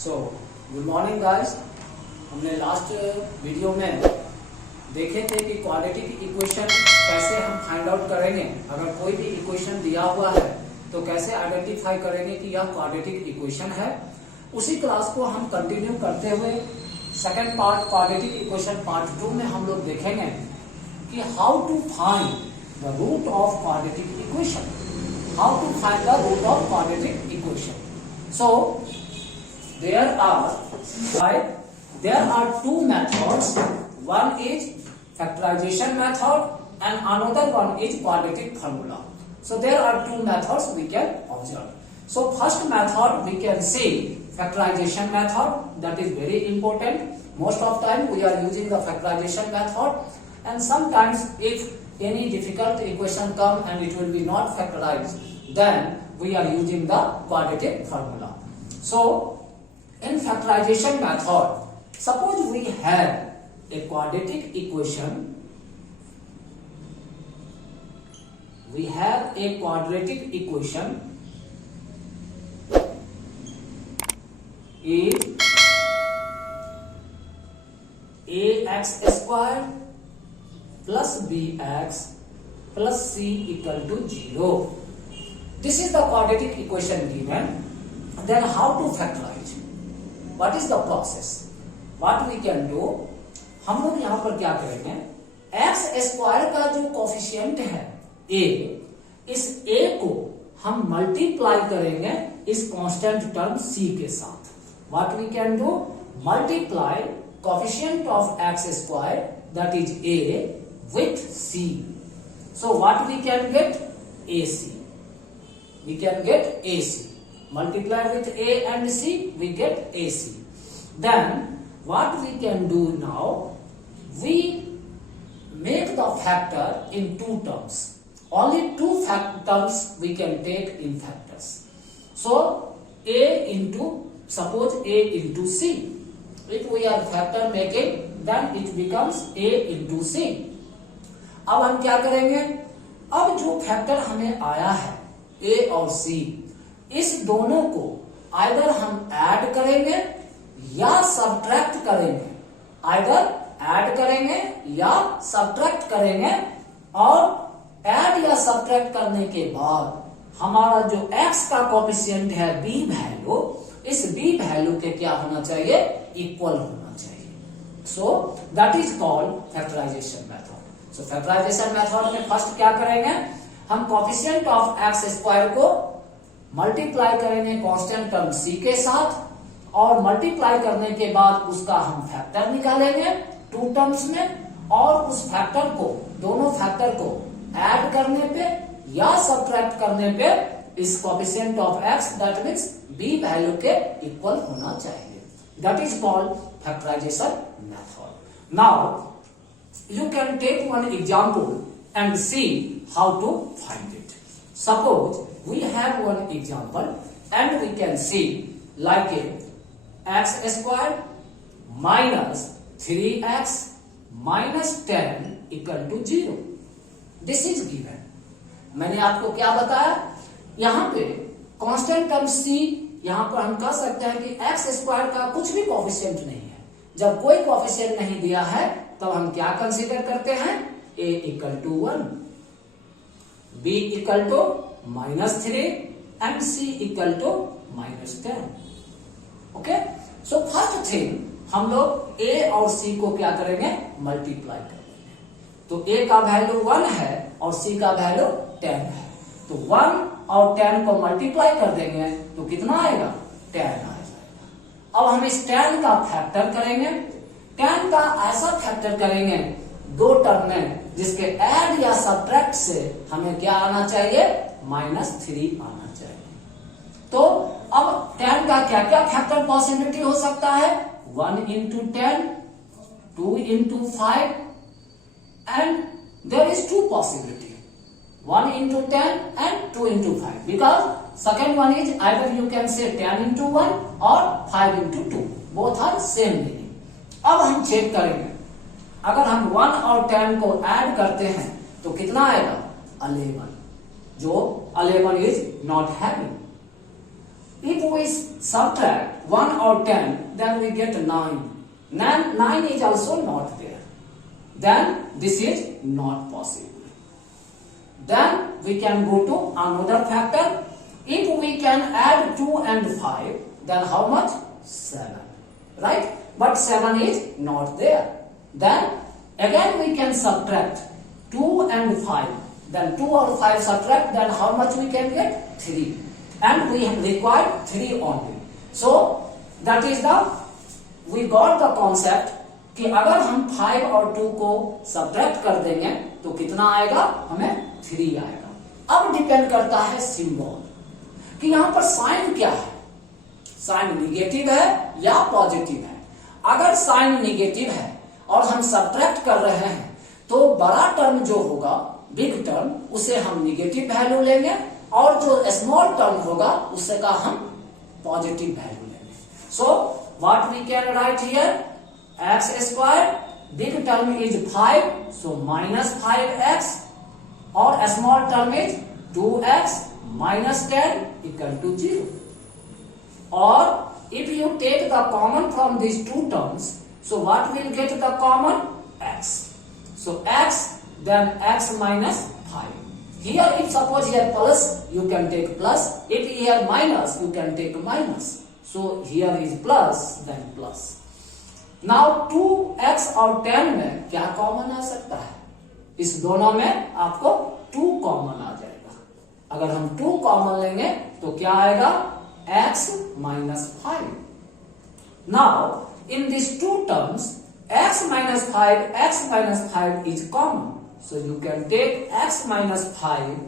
So good morning guys. हमने last video में देखे थे कि क्वाड्रेटिक इक्वेशन कैसे हम फाइंड आउट करेंगे। अगर कोई भी इक्वेशन दिया हुआ है तो कैसे आइडेंटिफाई करेंगे कि यह क्वाड्रेटिक इक्वेशन है। उसी क्लास को हम कंटिन्यू करते हुए second part quadratic equation part 2 में हम लोग देखेंगे कि how to find the root of quadratic equation. How to find the root of quadratic equation. So there are two methods. One is factorization method and another one is quadratic formula. So there are two methods we can observe. So first method we can see factorization method, that is very important. Most of time we are using the factorization method, and sometimes if any difficult equation come and it will be not factorized, then we are using the quadratic formula. So in factorization method, suppose we have a quadratic equation. We have a quadratic equation is ax square plus bx plus c equal to 0. This is the quadratic equation given. Then how to factorize? What is the process? What we can do? हम लोग यहाँ पर क्या करेंगे, x square का जो coefficient है a, इस a को हम मल्टीप्लाई करेंगे इस कांस्टेंट टर्म c के साथ. What we can do? Multiply coefficient of x square, that is a, with c. So what we can get? ac. We can get ac. Multiply with a and c, we get ac. Then what we can do now? We make the factor in two terms. Only two terms we can take in factors. So a into, suppose a into c. If we are factor making, then it becomes a into c. अब हम क्या करेंगे? अब जो factor हमें आया है a और c, इस दोनों को आइदर हम ऐड करेंगे या सब्ट्रैक्ट करेंगे. आइदर ऐड करेंगे या सब्ट्रैक्ट करेंगे, और ऐड या सब्ट्रैक्ट करने के बाद हमारा जो x का कोफिशिएंट है b वैल्यू, इस b वैल्यू के क्या होना चाहिए? इक्वल होना चाहिए. So that is called factorisation method. सो फैक्टराइजेशन मेथड में फर्स्ट क्या करेंगे, हम कोफिशिएंट ऑफ x स्क्वायर को मल्टीप्लाई करेंगे कांस्टेंट टर्म c के साथ, और मल्टीप्लाई करने के बाद उसका हम फैक्टर निकालेंगे टू टर्म्स में, और उस फैक्टर को, दोनों फैक्टर को ऐड करने पे या सब्ट्रैक्ट करने पे इस coefficient of x, that means b value के इक्वल होना चाहिए. That is called factorisation method. Now you can take one example and see how to find it. Suppose we have one example and we can see like a x square minus 3x minus 10 equal to 0. This is given. मैंने आपको क्या बताया, यहाँ पे constant term c, यहाँ पर हम कह सकते हैं कि x स्क्वायर का कुछ भी कोफिशिएंट नहीं है. जब कोई कोफिशिएंट नहीं दिया है तब हम क्या कंसीडर करते हैं? a equal to 1, b equal to -3 and c equal to -10. Okay, so first thing हम लोग a और c को क्या करेंगे? मल्टीप्लाई करेंगे. तो a का वैल्यू 1 है और c का वैल्यू 10 है, तो 1 और 10 को मल्टीप्लाई कर देंगे तो कितना आएगा? 10 आ जाएगा. अब हम इस 10 का फैक्टर करेंगे. 10 का ऐसा फैक्टर करेंगे दो टर्म में जिसके ऐड या सब्ट्रैक्ट से हमें क्या आना चाहिए? -3 आना चाहिए. तो अब 10 का क्या क्या फैक्टर पॉसिबिलिटी हो सकता है? 1 into 10, 2 into 5, and there is two possibility, 1 into 10 and 2 into 5, because second one is either you can say 10 into 1 or 5 into 2, both are same meaning. अब हम चेक करेंगे, अगर हम 1 और 10 को ऐड करते हैं तो कितना आएगा? 11, जो 11 is not having. If we subtract 1 or 10, then we get 9. 9 is also not there. Then this is not possible. Then we can go to another factor. If we can add 2 and 5, then how much? 7. Right? But 7 is not there. Then again we can subtract 2 and 5. Then 2 or 5 subtract, then how much we can get? 3. And we require 3 only. So that is we got the concept कि अगर हम 5 और 2 को subtract कर देंगे तो कितना आएगा? हमें 3 आएगा। अब डिपेंड करता है सिंबल कि यहां पर साइन क्या है, साइन निगेटिव है या पॉजिटिव है। अगर साइन निगेटिव है और हम सब्ट्रैक्ट कर रहे हैं तो बड़ा टर्म जो होगा, बिग टर्म, उसे हम निगेटिव वैल्यू लेंगे और जो स्मॉल टर्म होगा उससे का हम पॉजिटिव वैल्यू लेंगे। So what we can write here, x square, big term is 5, so minus 5x, और small term is 2x minus 10 equal to 0. Or if you take the common from these two terms, so what will get the common? X. So x, then x minus 5. Here if suppose here plus, you can take plus. If here minus, you can take minus. So here is plus, then plus. Now 2x और 10 में क्या common आ सकता है? इस दोनों में आपको 2 common आ जाएगा। अगर हम 2 कॉमन लेंगे तो क्या आएगा? x minus 5. Now in these two terms, x minus 5 is common. So you can take x minus 5,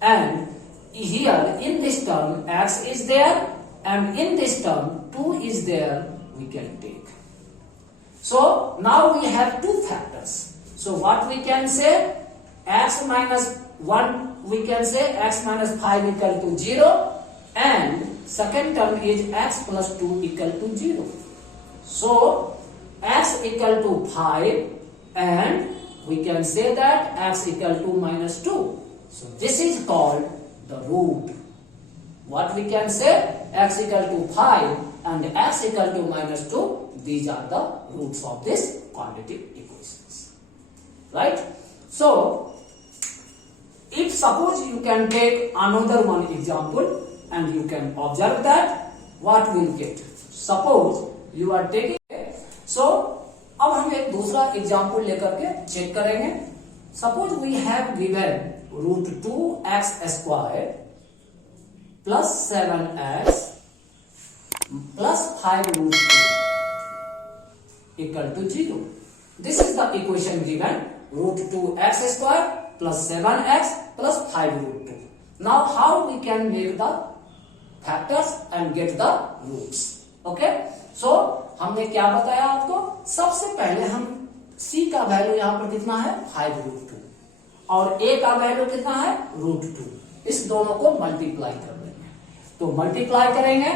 and here in this term x is there, and in this term 2 is there, we can take. So now we have two factors. So what we can say, x minus 1, we can say x minus 5 equal to 0, and second term is x plus 2 equal to 0. So x equal to 5, and we can say that x equal to minus 2. So this is called the root. What we can say, x equal to 5 and x equal to minus 2, these are the roots of this quadratic equations. Right? So if suppose you can take another one example and you can observe that, what will get? Suppose you are taking, so अब हम एक दूसरा example लेकर के check करेंगे। Suppose we have given root 2x square plus 7x plus 5 root 2 equal to 0. This is the equation given, root 2x square plus 7x plus 5 root 2. Now how we can make the factors and get the roots. Okay, so हमने क्या बताया आपको? सबसे पहले हम c का value यहां पर कितना है? 5 रूट 2, और a का वैल्यू कितना है? रूट 2. इस दोनों को मल्टीप्लाई कर देंगे. तो मल्टीप्लाई करेंगे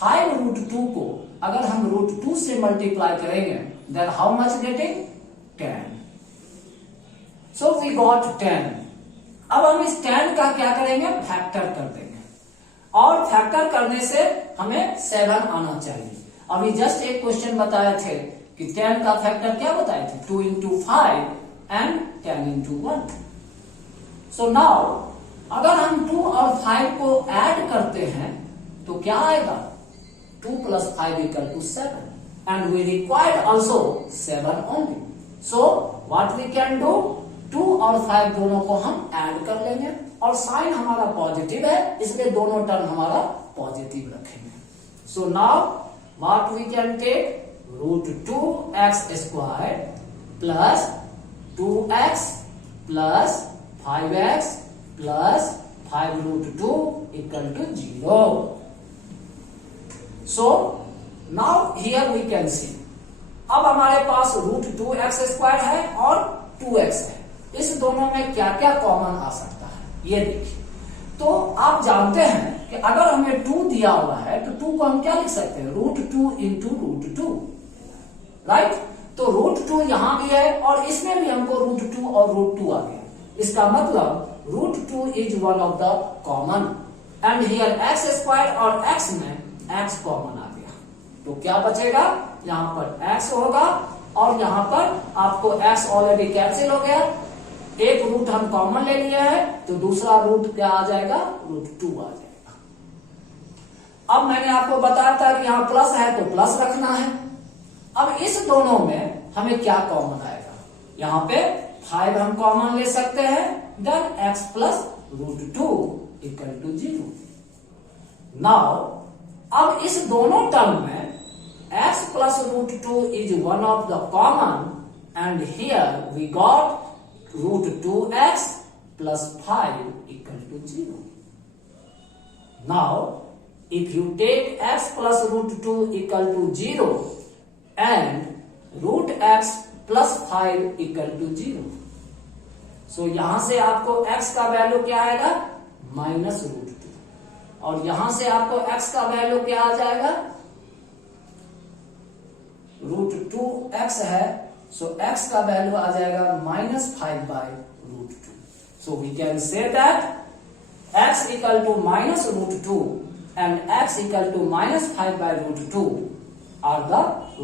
5 रूट 2 को, अगर हम रूट 2 से मल्टीप्लाई करेंगे then how much getting? 10. So we got 10. अब हम इस 10 का क्या करेंगे? फैक्टर कर देंगे, और फैक्टर करने से हमें 7 आना चाहिए. अभी जस्ट एक क्वेश्चन बताए थे कि 10 का फैक्टर क्या बताए थे? 2 into 5 and 10 into 1. So now अगर हम 2 और 5 को ऐड करते हैं तो क्या आएगा? 2 plus 5 equal to 7, and we required also 7 only. So what we can do? 2 और 5 दोनों को हम ऐड कर लेंगे, और साइन हमारा पॉजिटिव है इसलिए दोनों टर्म हमारा पॉजिटिव रखेंगे. So now what we can take? Root 2x squared plus 2x plus 5x plus 5 root 2 equal to 0. So now here we can see, अब हमारे पास रूट 2x स्क्वायर है और 2x है. इस दोनों में क्या क्या कॉमन आ सकता है ये देखिए. तो आप जानते हैं कि अगर हमें 2 दिया हुआ है तो 2 को हम क्या लिख सकते हैं? Root 2 into root 2. राइट? तो रूट 2 यहां भी है और इसमें भी हमको रूट 2 और रूट 2 आ गया. इसका मतलब root 2 is one of the common. And here x square और एक्स में एक्स कॉमन आ गया, तो क्या बचेगा, यहां पर एक्स होगा और यहां पर आपको एक्स ऑलरेडी कैंसिल हो गया, एक रूट हम कॉमन ले लिया है तो दूसरा रूट क्या आ जाएगा, रूट 2 आ जाएगा। अब मैंने आपको बताया था कि यहां प्लस है तो प्लस रखना है। अब इस दोनों में हमें क्या कॉमन आएगा, यहां पे 5 हम कॉमन ले सकते हैं, then x plus root 2 equal to 0। Now अब इस दोनों टर्म में x plus root 2 is one of the common, and here we got root 2x plus 5 equal to 0. Now if you take x plus root 2 equal to 0 and root x plus 5 equal to 0, so यहां से आपको x का value क्या आएगा, minus root 2, और यहां से आपको x का वैल्यू क्या आ जाएगा, रूट 2x है, सो x का वैल्यू आ जाएगा -5 by root 2। So we can say that x equal to minus root 2 and x equal to -5 by root 2 are the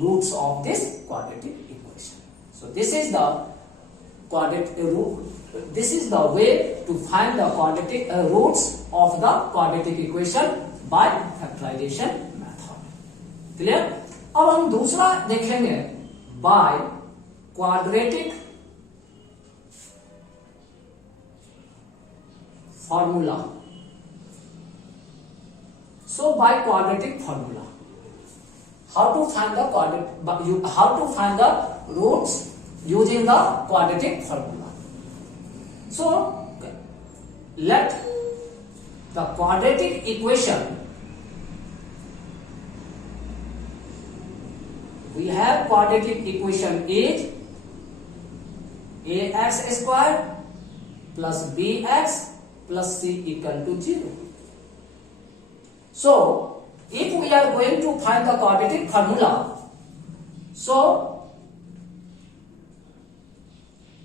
roots of this quadratic equation. So this is the this is the way to find the quadratic roots of the quadratic equation by factorization method. Clear? अब हम दूसरा देखेंगे by quadratic formula. So by quadratic formula, how to find the roots using the quadratic formula. So let the quadratic equation, we have quadratic equation is ax square plus bx plus c equal to 0. So if we are going to find the quadratic formula, so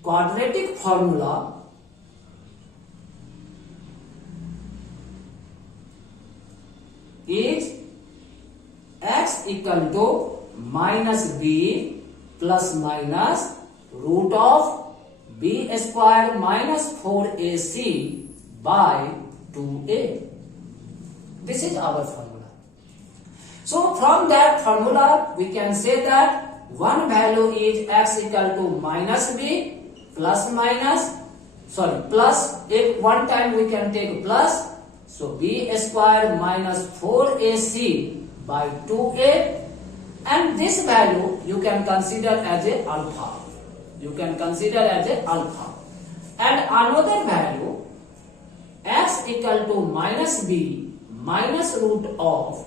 quadratic formula is x equal to minus b plus minus root of b square minus 4ac by 2a. This is our formula. So from that formula we can say that one value is x equal to minus b plus minus, plus, if one time we can take plus, so b square minus 4ac by 2a, and this value you can consider as a alpha. You can consider as a alpha. And another value x equal to minus b minus root of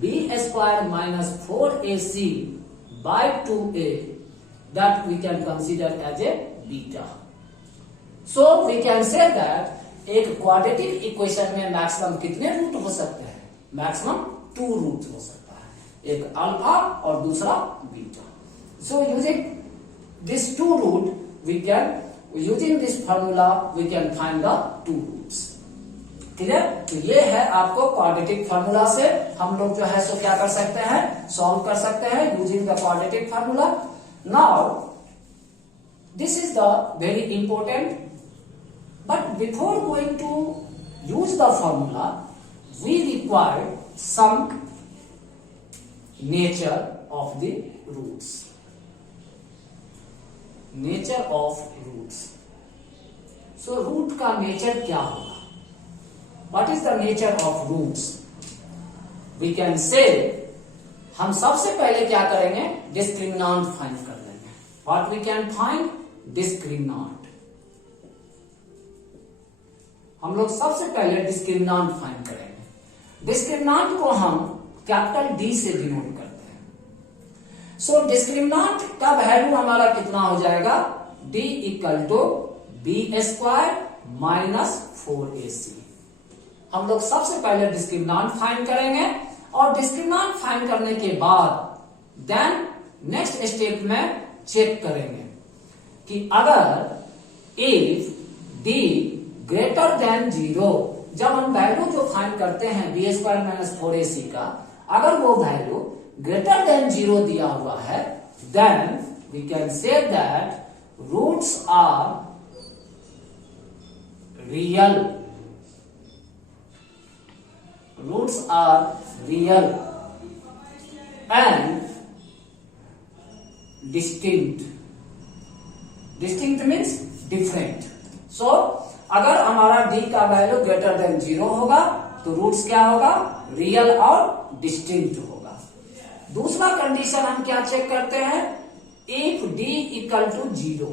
b square minus 4ac by 2a, that we can consider as a beta. So we can say that एक quadratic equation में maximum कितने root हो सकते हैं, maximum 2 root हो सकता है, एक अल्फा और दूसरा beta. So using this 2 root we can, using this formula we can find the 2 roots. Clear? तो ये है आपको क्वाड्रेटिक फॉर्मूला से हम लोग जो है सो क्या कर सकते हैं, सॉल्व कर सकते हैं using the quadratic formula. Now this is the very important, but before going to use the formula we require some nature of the roots. Nature of roots. So root का nature क्या होगा? What is the nature of roots? We can say, हम सबसे पहले क्या करेंगे, discriminant find कर लेंगे। What we can find? Discriminant. हम लोग सबसे पहले डिस्क्रिमिनांट फाइंड करेंगे। डिस्क्रिमिनांट को हम कैपिटल डी से डिनोट करते हैं। सो डिस्क्रिमिनांट का वैल्यू हमारा कितना हो जाएगा, D equal to B square minus 4ac। हम लोग सबसे पहले डिस्क्रिमिनांट फाइंड करेंगे और डिस्क्रिमिनांट फाइंड करने के बाद देन नेक्स्ट स्टेप में चेक करेंगे कि अगर इफ डी ग्रेटर देन 0, जब हम वैल्यू जो फाइंड करते हैं बी स्क्वायर माइनस 4ac का, अगर वो वैल्यू ग्रेटर देन 0 दिया हुआ है, then we can say that roots are real, roots are real and distinct. Distinct means different. So अगर हमारा d का वैल्यू ग्रेटर देन 0 होगा तो रूट्स क्या होगा, रियल और डिस्टिंक्ट होगा. दूसरा कंडीशन हम क्या चेक करते हैं, इफ d इक्वल टू 0.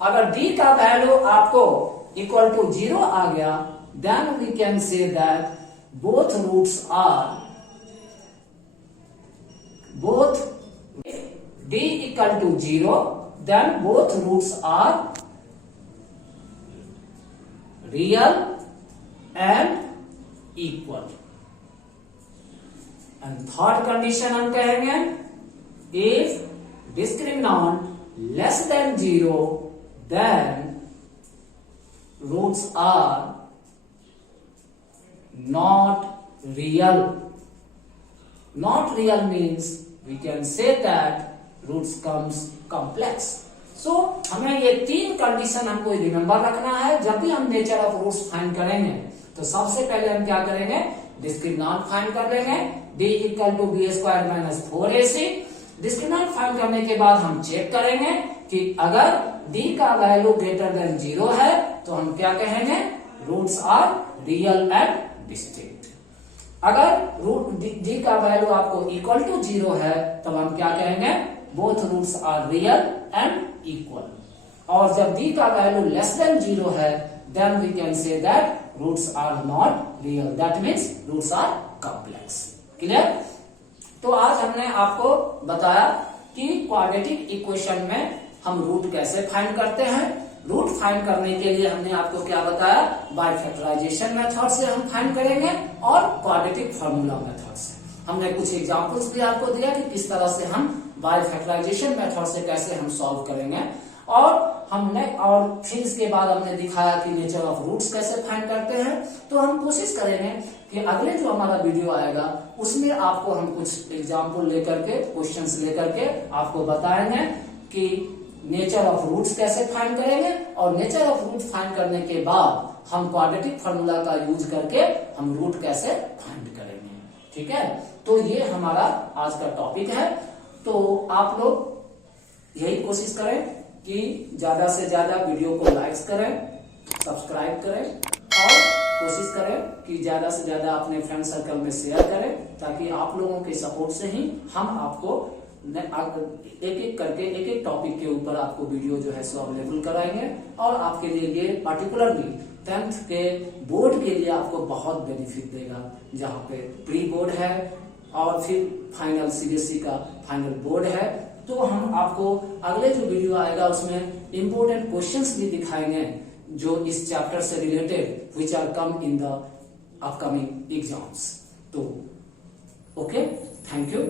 अगर d का वैल्यू आपको इक्वल टू 0 आ गया, then we can say that both roots are, both d equal to 0, then both roots are real and equal. And third condition हम कहेंगे, if discriminant less than 0, then roots are not real. Not real means we can say that roots comes complex. So हमें ये 3 condition हमको remember रखना है. जब भी हम नेचर ऑफ रूट्स फाइंड करेंगे तो सबसे पहले हम क्या करेंगे, डिस्क्रिमिनेंट फाइंड कर लेंगे, d equal to B square minus 4ac. Discriminant find करने के बाद हम चेक करेंगे कि अगर d का वैल्यू ग्रेटर देन 0 है तो हम क्या कहेंगे, roots are real and distinct. अगर रूट d का वैल्यू आपको इक्वल टू 0 है तब हम क्या कहेंगे, both roots are real and equal. और जब d का वैल्यू लेस देन 0 है, then we can say that roots are not real, that means roots are complex. Clear? तो आज हमने आपको बताया कि क्वाड्रेटिक इक्वेशन में हम रूट कैसे फाइंड करते हैं. रूट फाइंड करने के लिए हमने आपको क्या बताया, बाय फैक्टराइजेशन मेथड से हम फाइंड करेंगे और क्वाड्रेटिक फार्मूला मेथड से. हमने कुछ एग्जांपल्स भी आपको दिया कि किस तरह से हम बाय फैक्टराइजेशन मेथड से कैसे हम सॉल्व करेंगे, और फिर इसके बाद हमने दिखाया कि नेचर ऑफ रूट्स कैसे फाइंड करते हैं. तो हम कोशिश करेंगे कि अगले जो हमारा वीडियो आएगा उसमें आपको हम कुछ एग्जाम्पल लेकर के, क्वेश्चंस लेकर के आपको बताएंगे कि नेचर ऑफ रूट्स कैसे फाइंड करेंगे, और नेचर ऑफ रूट फाइंड करने के बाद हम क्वाड्रेटिक फार्मूला का यूज करके हम रूट कैसे फाइंड करेंगे. ठीक है, तो ये हमारा आज का टॉपिक है. तो आप लोग यही कोशिश करें कि ज्यादा से ज्यादा वीडियो को लाइक्स करें, सब्सक्राइब करें और कोशिश करें कि ज्यादा से ज्यादा अपने फ्रेंड सर्कल में शेयर करें, ताकि आप लोगों के सपोर्ट से ही हम आपको एक एक करके एक एक टॉपिक के ऊपर आपको वीडियो जो है सो अवेलेबल कराएंगे. और आपके लिए ये पार्टिकुलरली 10th के बोर्ड के लिए आपको बहुत बेनिफिट देगा, जहाँ पे प्री बोर्ड है और फिर फाइनल सीबीएसई का फाइनल बोर्ड है. तो हम आपको अगले जो वीडियो आएगा उसमें इंपोर्टेंट क्वेश्चंस भी दिखाएंगे जो इस चैप्टर से related, which are come in the upcoming exams. तो ओके, थैंक यू.